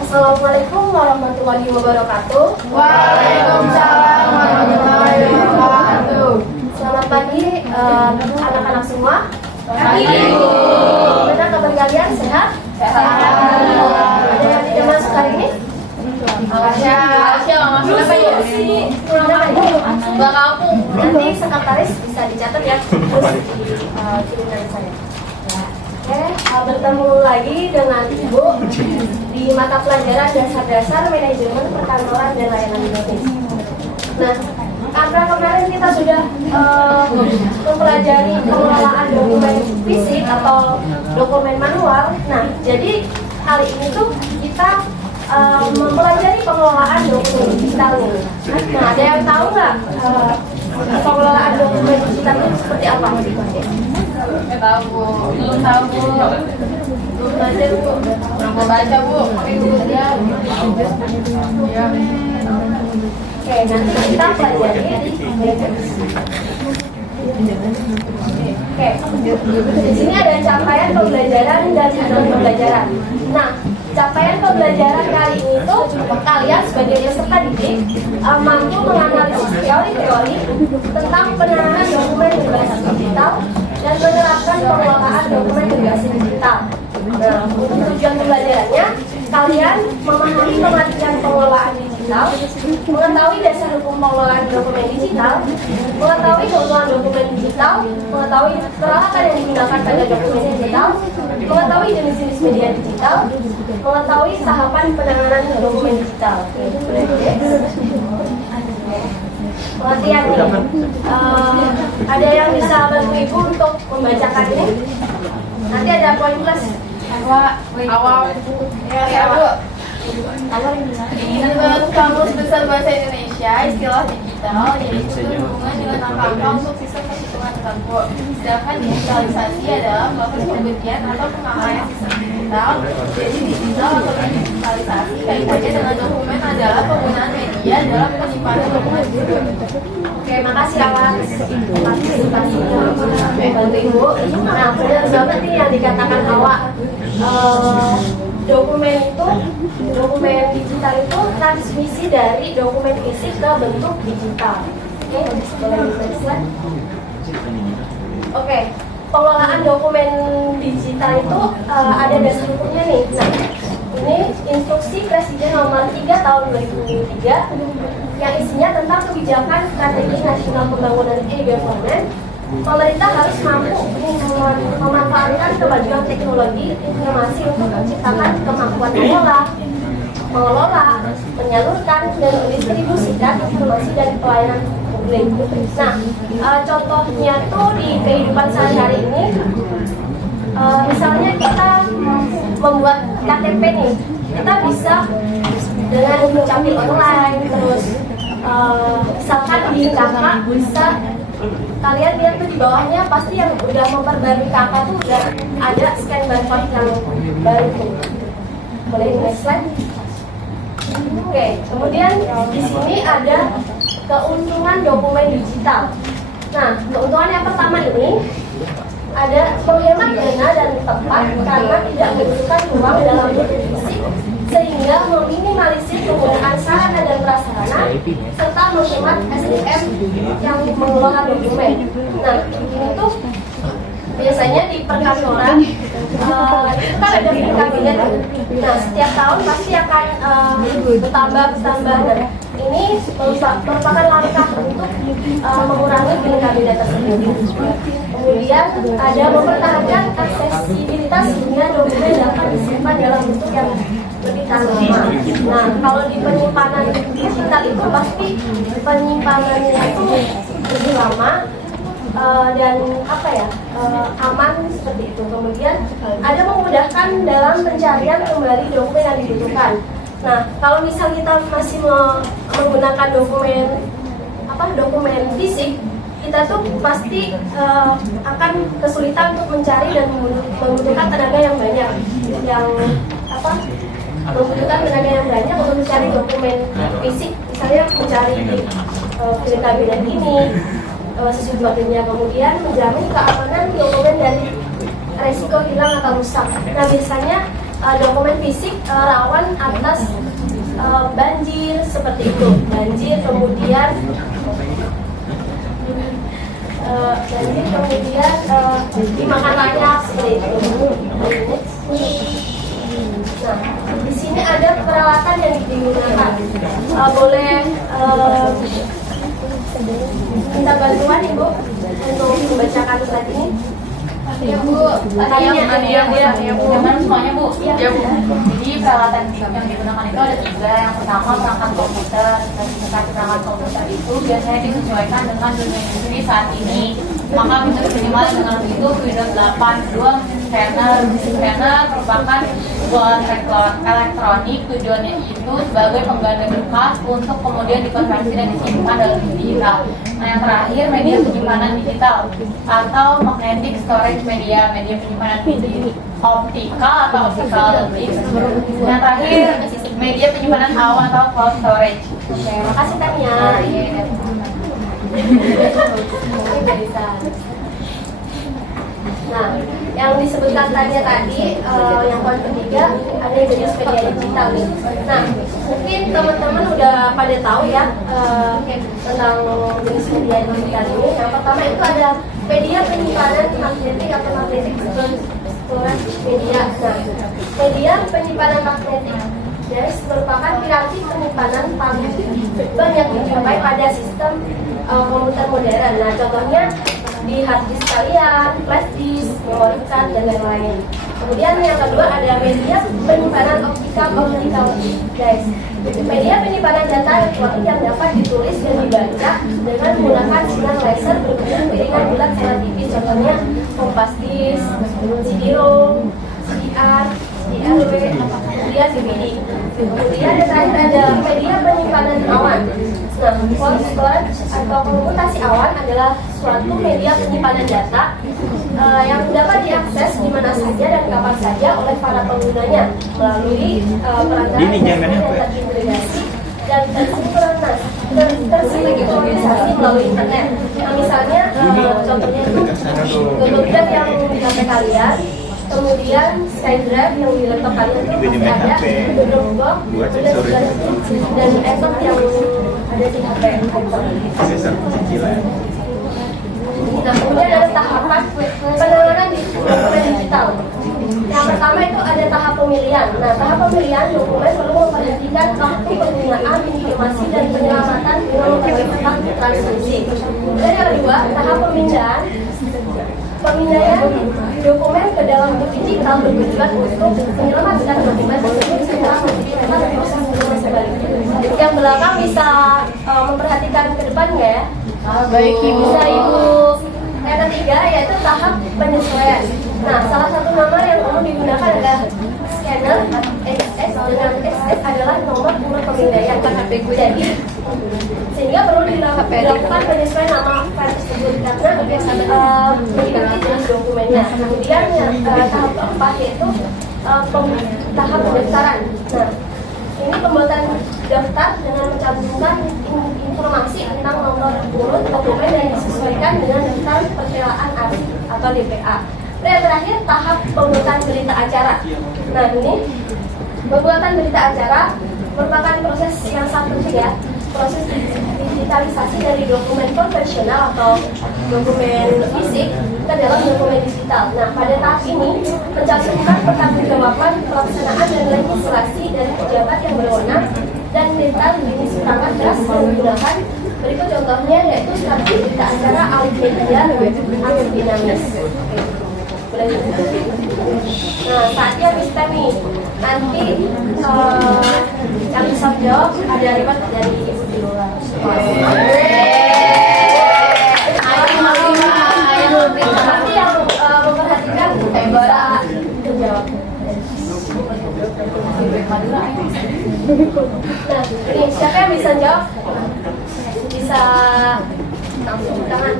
Assalamualaikum warahmatullahi wabarakatuh. Waalaikumsalam warahmatullahi wabarakatuh. Selamat pagi anak-anak semua. Pagi, Bu. Bagaimana kabar kalian? Sehat? Sehat. Ada yang tidak masuk hari ini? Alasya masuk apa ya? Mbak Kampung. Nanti sekretaris bisa dicatat ya. Terus kirim dari saya. Oke, bertemu lagi dengan Ibu di mata pelajaran dasar-dasar manajemen perkantoran dan layanan bisnis. Nah, karena kemarin kita sudah mempelajari pengelolaan dokumen fisik atau dokumen manual. Nah, jadi kali ini tuh kita mempelajari pengelolaan dokumen digital nih. Nah, ada yang tahu nggak pengelolaan dokumen digital itu seperti apa? Tahu, Bu. Belum tahu, Bu. Belum belajar, Bu. Belum baca, Bu. Oke, nanti kita pelajari di Oke, di sini ada capaian pembelajaran dan tujuan pembelajaran. Nah, capaian pembelajaran kali ini tuh kalian sebagai peserta didik mampu menganalisis teori-teori tentang penanganan dokumen berbasis digital dan menerapkan pengelolaan dokumen berbasis digital. Nah, untuk tujuan pembelajarannya, kalian memahami pengertian pengelolaan digital, mengetahui dasar hukum pengelolaan dokumen digital, mengetahui keuntungan dokumen digital, mengetahui peralatan yang digunakan pada dokumen digital, mengetahui jenis-jenis media digital, mengetahui tahapan penanganan dokumen digital. Pengertian nih, ada yang bisa bantu Ibu untuk membacakan ini? Nanti ada poin plus. Awal. Ya, Bu. Menurut Kamus Besar Bahasa Indonesia, istilah digital yaitu berhubungan dengan angka-angka untuk sistem perhitungan tertentu. Sedangkan digitalisasi adalah proses pembagian atau pengamaian sistem digital. Jadi digital atau digitalisasi kaitannya dengan dokumen adalah penggunaan media dalam penyimpanan dokumen. Oke, makasih atas partisipasinya bantu Ibu. Nah, benar banget nih yang dikatakan awak. Dokumen digital itu transmisi dari dokumen fisik ke bentuk digital. Oke, boleh dijelaskan? Oke, pengelolaan dokumen digital itu ada dasar hukumnya nih. Nah, ini Instruksi Presiden Nomor 3 Tahun 2003 yang isinya tentang kebijakan strategi nasional pembangunan e-government. Pemerintah harus mampu memanfaatkan kemajuan teknologi informasi untuk menciptakan kemampuan mengelola, menyalurkan, dan mendistribusikan informasi dan pelayanan publik. Nah, contohnya tuh di kehidupan sehari-hari ini, misalnya kita membuat KTP nih, kita bisa dengan dukcapil online, terus misalkan di kakak bisa kalian lihat tuh di bawahnya pasti yang udah memperbarui kakak tuh udah ada scan barcode yang baru tuh. Boleh next slide. Oke, kemudian di sini ada keuntungan dokumen digital. Nah, keuntungan yang pertama ini ada menghemat dana dan tempat karena tidak membutuhkan uang dalam bentuk fisik, sehingga meminimalisir penggunaan sarana dan prasarana serta menghemat SDM yang mengelola dokumen. Nah, ini tuh biasanya di perkantoran itu kan ada bilik kabinet. Nah, setiap tahun pasti akan bertambah. Nah, ini merupakan langkah untuk mengurangi bilik kabinet tersebut. Kemudian ada mempertahankan aksesibilitas sehingga dokumen dapat disimpan dalam bentuk yang lebih tahan lama. Nah, kalau di penyimpanan digital itu pasti penyimpanannya itu lebih lama dan aman seperti itu. Kemudian ada memudahkan dalam pencarian kembali dokumen yang dibutuhkan. Nah, kalau misal kita masih menggunakan dokumen fisik, kita tuh pasti akan kesulitan untuk mencari dan membutuhkan tenaga yang banyak, membutuhkan tenaga yang banyak untuk mencari dokumen fisik, misalnya mencari di kabinet ini, sesuatu waktunya, kemudian menjamin keamanan dokumen dari resiko hilang atau rusak. Nah, biasanya dokumen fisik rawan atas banjir seperti itu. Banjir kemudian dimakan layak seperti itu. Nah, di sini ada peralatan yang digunakan. Boleh minta bantuan Ibu untuk membacakan slide ini? Ya Bu, jangan semuanya Bu. Ya Bu. Jadi peralatan yang digunakan itu ada 3. Yang pertama perangkat komputer. Perangkat komputer itu biasanya disesuaikan dengan dunia industri saat ini. Maka minimal dengan itu Windows 8, 2 scanner. Scanner merupakan sebuah elektronik, tujuannya itu sebagai pengganti berkas untuk kemudian dikonversi dan disimpan dalam digital. Nah, yang terakhir media penyimpanan digital atau magnetic storage media penyimpanan optika atau optical disk. Yang terakhir media penyimpanan awan atau cloud storage. Oke, makasih Tania. Nah, yang disebutkan Tania tadi, yang poin ketiga ada jenis media digital nih. Nah, mungkin teman-teman udah pada tahu ya tentang jenis media digital ini. Yang pertama itu ada media penyimpanan magnetik atau magnetic storage media. Nah, media penyimpanan magnetik merupakan piranti penyimpanan paling banyak dijumpai pada sistem komputer modern. Nah, contohnya di hard disk kalian, flash disk, memory card, dan lain-lain. Kemudian yang kedua ada media penyimpanan optical guys. Media penyimpanan data elektronik yang dapat ditulis dan dibaca dengan menggunakan sinar laser berbentuk piringan bulat secara tipis. Contohnya kompas disk, CD-ROM, CDR, CDRW, kemudian DVD. Kemudian yang terakhir ada media penyimpanan awan. Nah, cold storage atau komutasi awan adalah suatu media penyimpanan data yang dapat diakses di mana saja dan kapan saja oleh para penggunanya melalui perangkat yang terintegrasi dan tersinkronisasi melalui internet. Nah, misalnya contohnya itu Google Drive yang di HP kalian, kemudian SkyDrive yang di laptop kalian itu masih ada, Dropbox, dan Evernote yang ada di HP. Nah, kemudian ada tahapan penanganan di dokumen digital. Yang pertama itu ada tahap pemilihan. Nah, tahap pemilihan dokumen perlu memperhatikan waktu penggunaan informasi dan penyelamatan dengan memperhatikan transmisi. Dan yang kedua, tahap pemindahan. Pemindaian dokumen ke dalam bentuk digital bertujuan untuk menyelamatkan dokumen tersebut setelah menciptakan proses dokumen sebaliknya. Yang belakang bisa memperhatikan ke depan nggak ya? Baik Ibu. Bisa Ibu. Yang ketiga yaitu tahap penyesuaian. Nah, salah satu nomor yang umum digunakan adalah scanner XS. Dengan XS adalah nomor urut pemindaian. Jadi sehingga perlu dilakukan penyesuaian nama file tersebut karena mengikuti jenis dokumennya. Kemudian tahap keempat yaitu tahap pendaftaran. Nah, ini pembuatan daftar dengan mencantumkan informasi tentang nomor urut dokumen yang disesuaikan dengan daftar perkiraan arsip atau DPA. Dan yang terakhir tahap pembuatan berita acara. Nah, ini pembuatan berita acara merupakan proses yang sangat penting ya. Proses digitalisasi dari dokumen konvensional atau dokumen fisik ke dalam dokumen digital. Nah, pada tahap ini mencantumkan pertanggungjawaban pelaksanaan dan legislasi dari pejabat yang berwenang dan detail jenis perangkat keras yang digunakan. Berikut contohnya yaitu strategi berita acara alih media aksi dinamis. Nah, saatnya Miss Temi. Nanti yang bisa jawab ada lewat dari Ibu di luar. Nanti yang memperhatikan bisa menjawab. Nah, ini siapa yang bisa jawab? Bisa langsung tangan.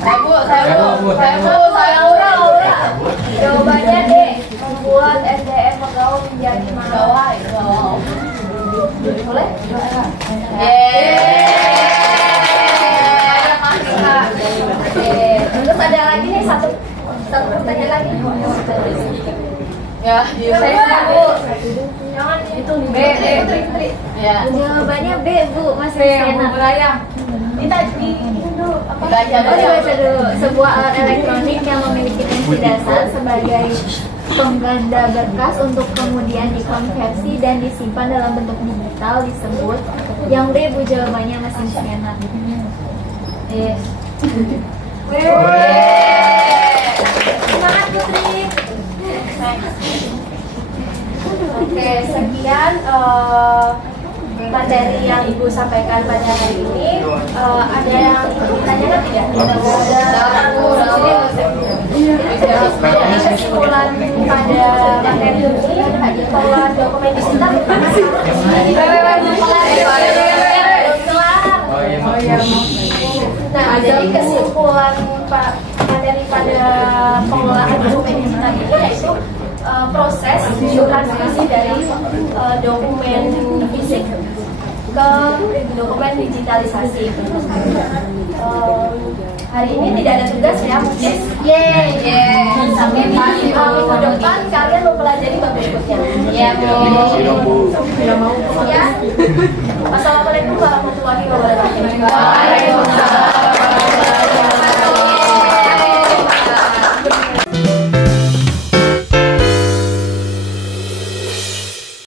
Saya Laura. Jawabannya D. Membuat SDM pegawai menjadi pegawai. Boleh? Terus ada lagi nih satu pertanyaan lagi. Ya, saya Bu. Jangan itu B. Ya. Jawabannya B, Bu. Masih B, Bu enak. Berayam. Kita di dulu apa? Dibaca dulu. Sebuah alat elektronik yang memiliki tensi dasar sebagai pengganda berkas untuk kemudian dikonversi dan disimpan dalam bentuk digital disebut. Yang B, Bu, jawabannya mesin scanner. Yes. Semangat Putri. Oke, sekian materi yang Ibu sampaikan pada hari ini. Ada yang ditanyakan tidak? Jadi kesimpulan pada materi ini, pengelolaan dokumen digital belum kelar. Nah, jadi kesimpulan materi pada pengelolaan dokumen digital ini yaitu proses transmisi dari dokumen fisik ke dokumen digitalisasi. Hari ini tidak ada tugas ya, mungkin. Yeay. Sampai minggu depan kalian mempelajari bab berikutnya. Iya, Bu. Ya. Wassalamualaikum warahmatullahi wabarakatuh.